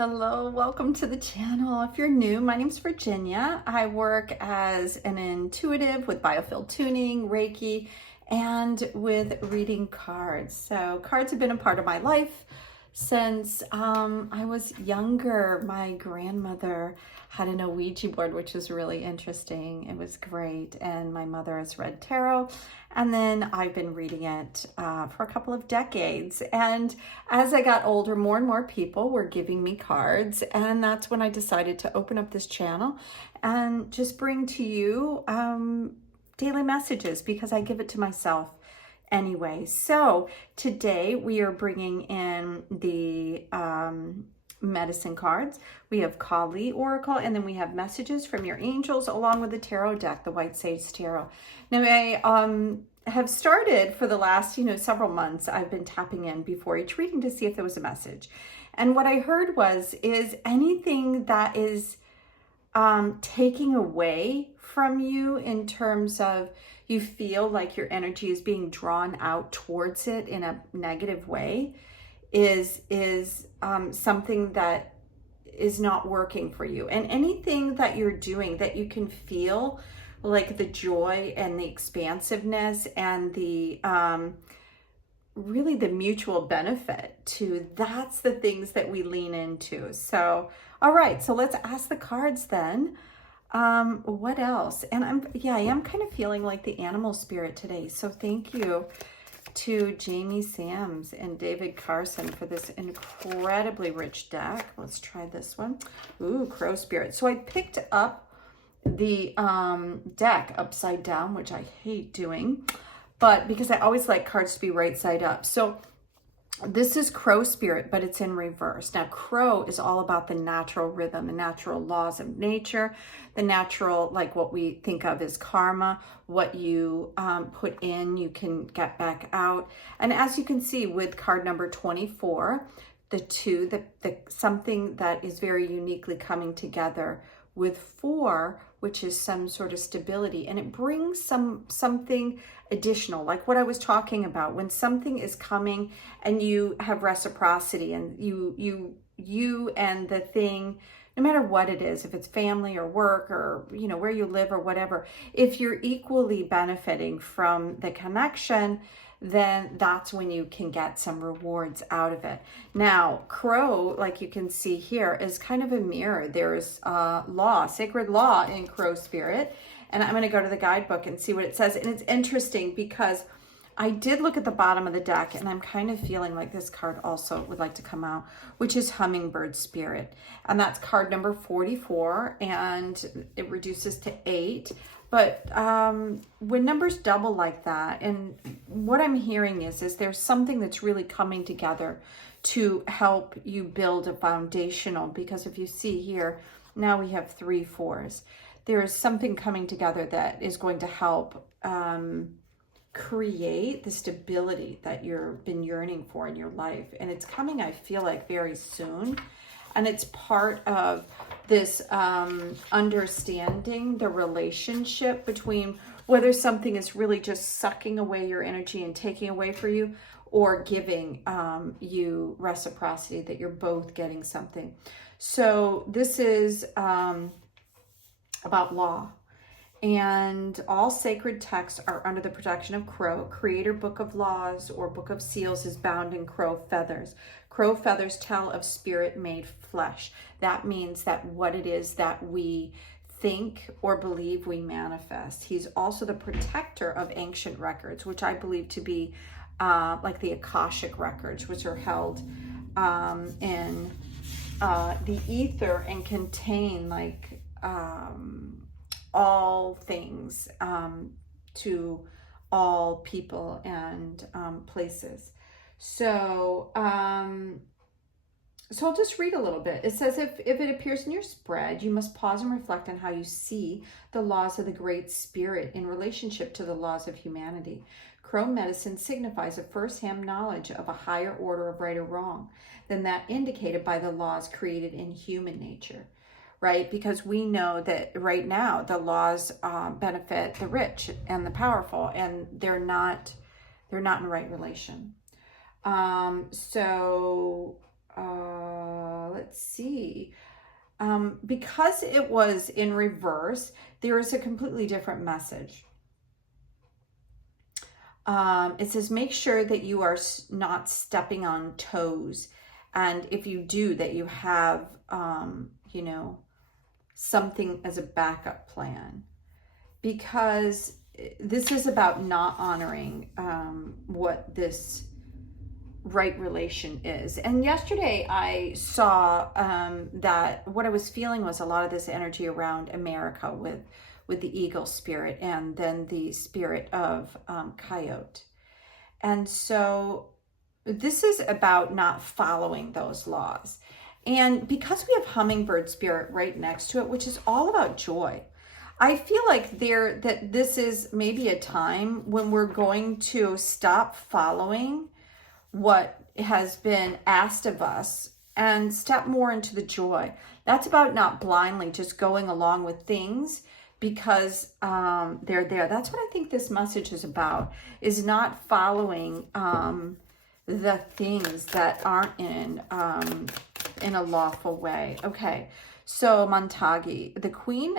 Hello, welcome to the channel. If you're new, my name's Virginia. I work as an intuitive with biofield tuning, Reiki, and with reading cards. So cards have been a part of my life since I was younger. My grandmother had an Ouija board, which was really interesting. It was great. And my mother has read tarot. And then I've been reading it for a couple of decades. And as I got older, more and more people were giving me cards. And that's when I decided to open up this channel and just bring to you daily messages, because I give it to myself anyway. So today we are bringing in the medicine cards. We have Kali Oracle, and then we have messages from your angels along with the tarot deck, the White Sage Tarot. Now I have started for the last several months. I've been tapping in before each reading to see if there was a message, and what I heard is anything that is taking away from you in terms of you feel like your energy is being drawn out towards it in a negative way is something that is not working for you. And anything that you're doing that you can feel like the joy and the expansiveness and the really the mutual benefit to, that's the things that we lean into. So all right, so let's ask the cards then. What else? And I am kind of feeling like the animal spirit today. So thank you to Jamie Sams and David Carson for this incredibly rich deck. Let's try this one. Ooh, Crow Spirit. So I picked up the deck upside down, which I hate doing, but because I always like cards to be right side up. So this is Crow Spirit, but it's in reverse. Now, Crow is all about the natural rhythm, the natural laws of nature, the natural, like what we think of as karma, what you put in, you can get back out. And as you can see with card number 24, the something that is very uniquely coming together with 4, which is some sort of stability, and it brings something additional, like what I was talking about, when something is coming and you have reciprocity, and you and the thing, no matter what it is, if it's family or work or where you live or whatever, if you're equally benefiting from the connection, then that's when you can get some rewards out of it. Now, Crow, like you can see here, is kind of a mirror. There's law, sacred law in Crow Spirit. And I'm going to go to the guidebook and see what it says. And it's interesting because I did look at the bottom of the deck, and I'm kind of feeling like this card also would like to come out, which is Hummingbird Spirit. And that's card number 44, and it reduces to 8. But when numbers double like that, and what I'm hearing is there's something that's really coming together to help you build a foundational, because if you see here, now we have 3 4s. There is something coming together that is going to help create the stability that you've been yearning for in your life. And it's coming, I feel like, very soon. And it's part of this understanding the relationship between whether something is really just sucking away your energy and taking away for you, or giving you reciprocity, that you're both getting something. So this is about law. And all sacred texts are under the protection of Crow. Creator Book of Laws or Book of Seals is bound in crow feathers. Crow feathers tell of spirit made flesh. That means that what it is that we think or believe, we manifest. He's also the protector of ancient records, which I believe to be like the Akashic records, which are held in the ether and contain like all things to all people and places. So I'll just read a little bit. It says, if it appears in your spread, you must pause and reflect on how you see the laws of the Great Spirit in relationship to the laws of humanity. Crow medicine signifies a first-hand knowledge of a higher order of right or wrong than that indicated by the laws created in human nature. Right? Because we know that right now the laws benefit the rich and the powerful, and they're not in the right relation. Let's let's see. Because it was in reverse, there is a completely different message. It says, make sure that you are not stepping on toes. And if you do, that you have, you know, something as a backup plan. Because this is about not honoring what this right relation is. And yesterday I saw that what I was feeling was a lot of this energy around America with the eagle spirit and then the spirit of coyote. And so this is about not following those laws. And because we have hummingbird spirit right next to it, which is all about joy, I feel like that this is maybe a time when we're going to stop following what has been asked of us and step more into the joy. That's about not blindly just going along with things because they're there. That's what I think this message is about, is not following the things that aren't in a lawful way. Okay, so Montagi, the queen,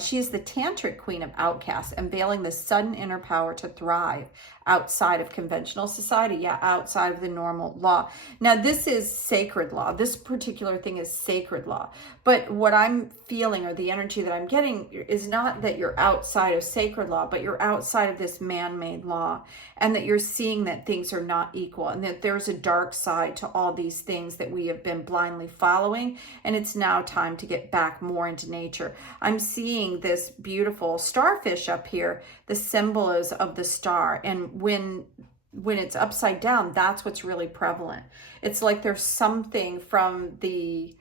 she is the tantric queen of outcasts, unveiling the sudden inner power to thrive outside of conventional society. Yeah, outside of the normal law. Now, this is sacred law. This particular thing is sacred law. But what I'm feeling, or the energy that I'm getting, is not that you're outside of sacred law, but you're outside of this man-made law, and that you're seeing that things are not equal, and that there's a dark side to all these things that we have been blindly following, and it's now time to get back more into nature. I'm seeing this beautiful starfish up here. The symbol is of the star, and when it's upside down, that's what's really prevalent. It's like there's something from the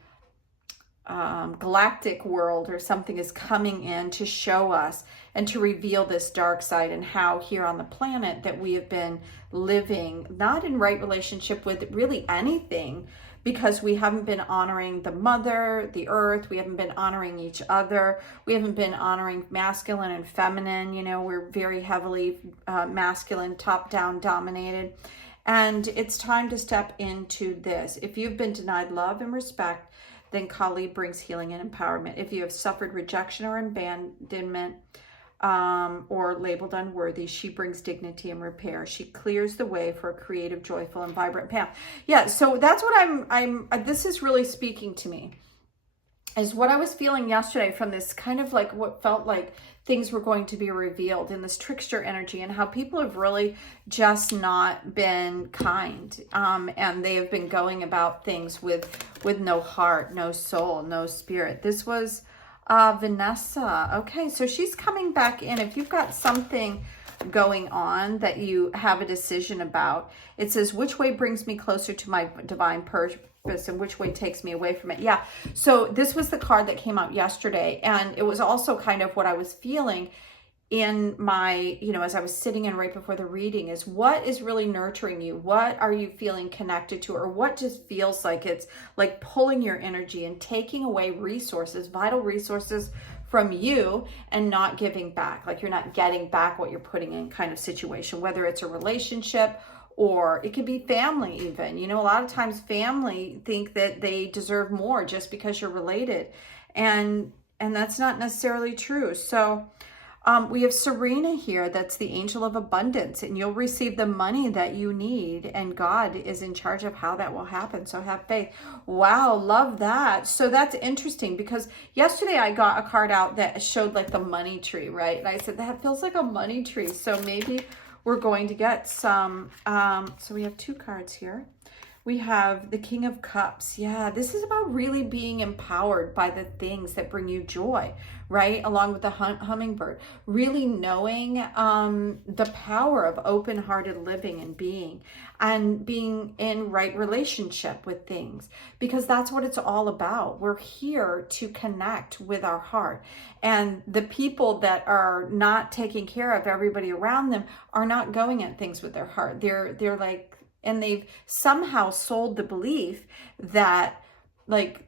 galactic world or something is coming in to show us and to reveal this dark side, and how here on the planet that we have been living not in right relationship with really anything, because we haven't been honoring the mother, the earth. We haven't been honoring each other. We haven't been honoring masculine and feminine. You know, we're very heavily masculine, top-down dominated. And it's time to step into this. If you've been denied love and respect, then Kali brings healing and empowerment. If you have suffered rejection or abandonment, or labeled unworthy, she brings dignity and repair. She clears the way for a creative, joyful, and vibrant path. Yeah, so that's what this is really speaking to me, is what I was feeling yesterday from this kind of like what felt like things were going to be revealed in this trickster energy, and how people have really just not been kind, and they have been going about things with no heart, no soul, no spirit. This was Vanessa. Okay, so she's coming back in. If you've got something going on that you have a decision about, it says, which way brings me closer to my divine purpose and which way takes me away from it? Yeah, so this was the card that came out yesterday, and it was also kind of what I was feeling in my, you know, as I was sitting in right before the reading, is what is really nurturing you? What are you feeling connected to? Or what just feels like it's like pulling your energy and taking away resources, vital resources from you, and not giving back, like you're not getting back what you're putting in, kind of situation, whether it's a relationship or it could be family even. You know, a lot of times family think that they deserve more just because you're related, and that's not necessarily true. So we have Serena here, that's the angel of abundance, and you'll receive the money that you need, and God is in charge of how that will happen. So have faith. Wow, love that. So that's interesting, because yesterday I got a card out that showed like the money tree, right? And I said, that feels like a money tree. So maybe we're going to get some, so we have two cards here. We have the King of Cups. Yeah, this is about really being empowered by the things that bring you joy, right? Along with the hummingbird. Really knowing the power of open-hearted living and being in right relationship with things, because that's what it's all about. We're here to connect with our heart. And the people that are not taking care of everybody around them are not going at things with their heart. They're like, and they've somehow sold the belief that like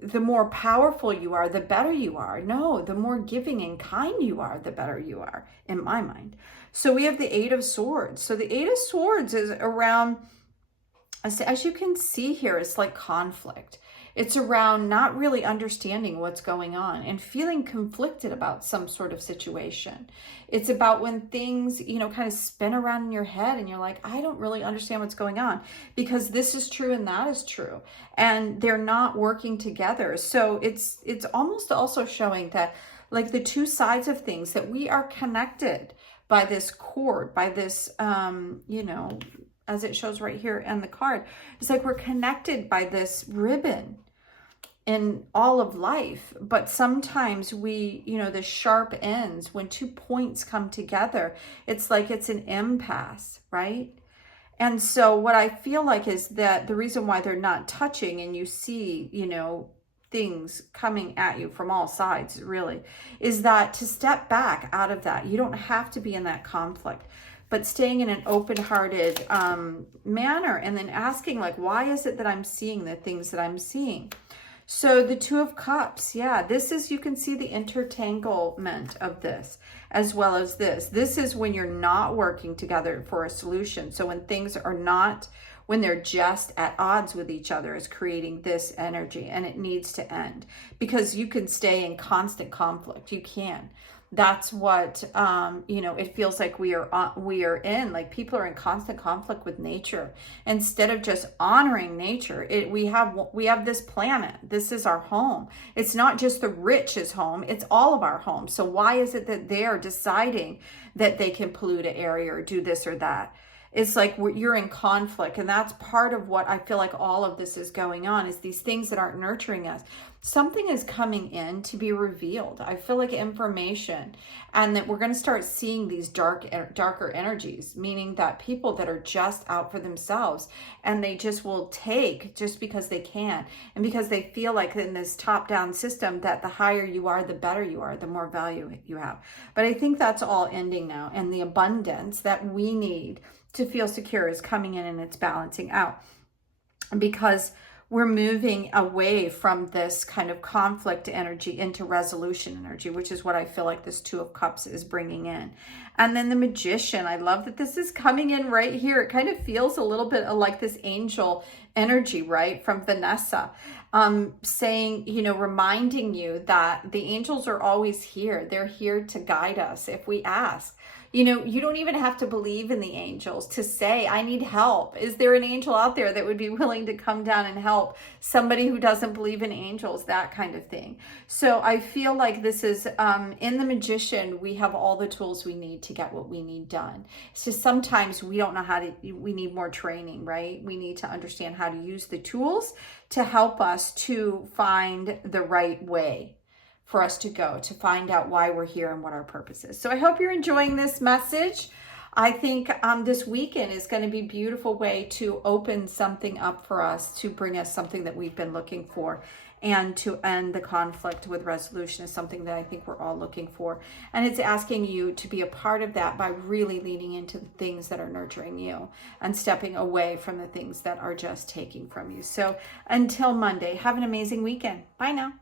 the more powerful you are, the better you are. No, the more giving and kind you are, the better you are, in my mind. So we have the Eight of Swords. So the Eight of Swords is around, as you can see here, it's like conflict. It's around not really understanding what's going on and feeling conflicted about some sort of situation. It's about when things, kind of spin around in your head and you're like, I don't really understand what's going on because this is true and that is true. And they're not working together. So it's almost also showing that like the two sides of things, that we are connected by this cord, by this, as it shows right here in the card, it's like we're connected by this ribbon in all of life. But sometimes we, the sharp ends, when 2 points come together, it's like it's an impasse, right? And so what I feel like is that the reason why they're not touching, and you see, things coming at you from all sides, really, is that to step back out of that. You don't have to be in that conflict, but staying in an open-hearted manner, and then asking, like, why is it that I'm seeing the things that I'm seeing? So the Two of Cups, yeah, this is, you can see the intertanglement of this as well as this. This is when you're not working together for a solution. So when things are not, when they're just at odds with each other, is creating this energy, and it needs to end, because you can stay in constant conflict. You can. That's what, it feels like we are in, like people are in constant conflict with nature. Instead of just honoring nature, we have this planet. This is our home. It's not just the rich's home. It's all of our homes. So why is it that they're deciding that they can pollute an area or do this or that? It's like you're in conflict, and that's part of what I feel like all of this is going on, is these things that aren't nurturing us. Something is coming in to be revealed. I feel like information, and that we're going to start seeing these darker energies, meaning that people that are just out for themselves, and they just will take just because they can, and because they feel like in this top-down system that the higher you are, the better you are, the more value you have. But I think that's all ending now, and the abundance that we need to feel secure is coming in, and it's balancing out, because we're moving away from this kind of conflict energy into resolution energy, which is what I feel like this Two of Cups is bringing in. And then the Magician, I love that this is coming in right here. It kind of feels a little bit like this angel energy, right, from Vanessa, saying, reminding you that the angels are always here. They're here to guide us if we ask. You don't even have to believe in the angels to say, I need help. Is there an angel out there that would be willing to come down and help somebody who doesn't believe in angels? That kind of thing. So I feel like this is, in the Magician, we have all the tools we need to get what we need done. It's just sometimes we don't know how to, we need more training, right? We need to understand how to use the tools to help us to find the right way for us to go, to find out why we're here and what our purpose is. So I hope you're enjoying this message. I think this weekend is going to be a beautiful way to open something up for us, to bring us something that we've been looking for, and to end the conflict with resolution is something that I think we're all looking for. And it's asking you to be a part of that by really leaning into the things that are nurturing you and stepping away from the things that are just taking from you. So until Monday, have an amazing weekend. Bye now.